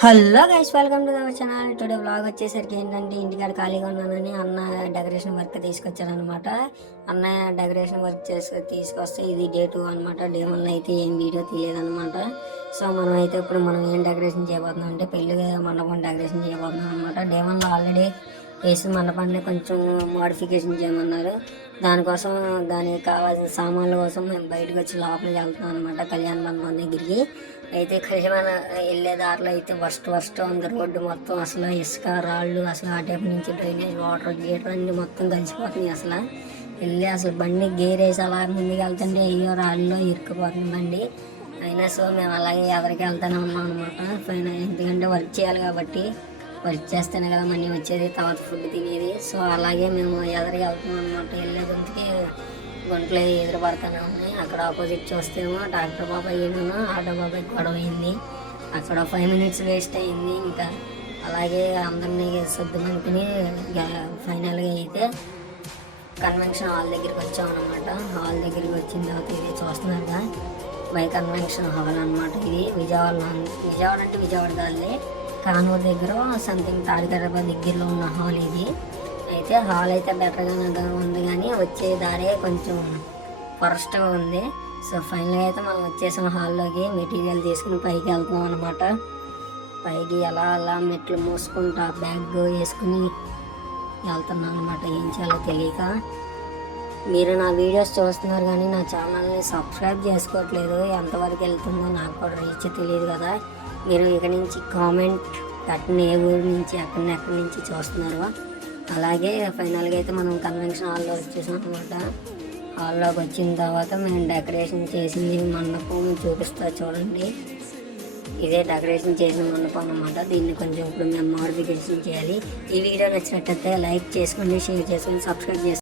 Hello guys, welcome to our channel. Today vlog వచ్చేసరికి ఏంటంటే ఇంటికాడ ఖాళీగా ఉన్నానని అన్న డెకరేషన్ వర్క్ తీసుకొచ్చారనమాట. అన్న డెకరేషన్ వర్క్ తీసుకొస్తే ఇది డే 2 అనమాట. డే 1 అయితే ఏం వీడియో తీయలేదనమాట. సో మనం ఏం డెకరేషన్ చేయబోతున్నాం అంటే పెళ్లి మండపం డెకరేషన్ చేయబోతున్నాం అనమాట. డే 1లో ఆల్రెడీ వేసిన మండపాన్ని కొంచెం మోడిఫికేషన్ చేయమన్నారు. దానికోసం దానికి కావాల్సిన సామాన్ల కోసం మేము బయటకు వచ్చి లోపలికి వెళ్తున్నాం అనమాట. కళ్యాణ మండపం దగ్గరికి అయితే కళ్యాణ వెళ్ళే దారిలో అయితే ఫస్ట్ ఉంది రోడ్డు మొత్తం. అసలు ఇసుక రాళ్ళు, అసలు ఆ టైపు నుంచి డ్రైనేజ్ వాటర్ గేట్లు అన్నీ మొత్తం కలిసిపోతున్నాయి. అసలు బండి గేర్ వేసి అలా ముందుకు వెళ్తుంటే అయ్యో రాళ్ళలో ఇరుక్కుపోతుంది బండి. అయినా సో మేము అలాగే ఎదరికి వెళ్తానే ఉన్నాం అనమాట. పైన ఎందుకంటే వర్క్ చేయాలి కాబట్టి, వర్క్ చేస్తేనే కదా మనీ వచ్చేది, తర్వాత ఫుడ్ తినేది. సో అలాగే మేము ఎదరికి వెళ్తున్నాం అనమాట. వెళ్ళేదందుకే గుంటలు ఎదురు పడుతూనే ఉన్నాయి. అక్కడ ఆపోజిట్ చూస్తేమో డాక్టర్ బాబాయ్ ఆటో బాబాయ్ గొడవ అయింది. అక్కడ 5 minutes వేస్ట్ అయింది. ఇంకా అలాగే అందరినీ సర్దుమనుకుని ఫైనల్గా అయితే కన్వెన్షన్ హాల్ దగ్గరికి వచ్చామన్నమాట. హాల్ దగ్గరికి వచ్చిన తర్వాత ఇది చూస్తున్నారుగా బై కన్వెన్షన్ హాల్ అనమాట. ఇది విజయవాడ అంటే విజయవాడ కాదులే, కానూరు దగ్గర సంథింగ్ తాడికడప దగ్గరలో ఉన్న హాల్ ఇది. అయితే హాల్ అయితే బెటర్గా ఉంది, కానీ వచ్చే దారే కొంచెం ఫరస్ట్గా ఉంది. సో ఫైనల్గా అయితే మనం వచ్చేసాం హాల్లోకి. మెటీరియల్ తీసుకుని పైకి వెళ్తాం అనమాట. పైకి అలా మెట్లు మోసుకుంటా బ్యాగ్ వేసుకుని వెళ్తున్నాం అనమాట. ఏం చేయాలో తెలియక. మీరు నా వీడియోస్ చూస్తున్నారు కానీ నా ఛానల్ని సబ్స్క్రైబ్ చేసుకోవట్లేదు. ఎంతవరకు వెళ్తుందో నాకు కూడా రీచ్ తెలియదు కదా. మీరు ఇక్కడి నుంచి కామెంట్ కట్టిన ఏ ఊరి నుంచి ఎక్కడి నుంచి చూస్తున్నారు. అలాగే ఫైనల్గా అయితే మనం కన్వెన్షన్ హాల్లో వచ్చేసాం అనమాట. హాల్లోకి వచ్చిన తర్వాత మేము డెకరేషన్ చేసింది మండపం చూపిస్తా చూడండి. ఇదే డెకరేషన్ చేసిన మండపం అనమాట. దీన్ని కొంచెం ఇప్పుడు మేము మోడిఫికేషన్ చేయాలి. ఈ వీడియో నచ్చినట్టయితే లైక్ చేసుకోండి, షేర్ చేసుకోండి, సబ్స్క్రైబ్ చేసుకోండి.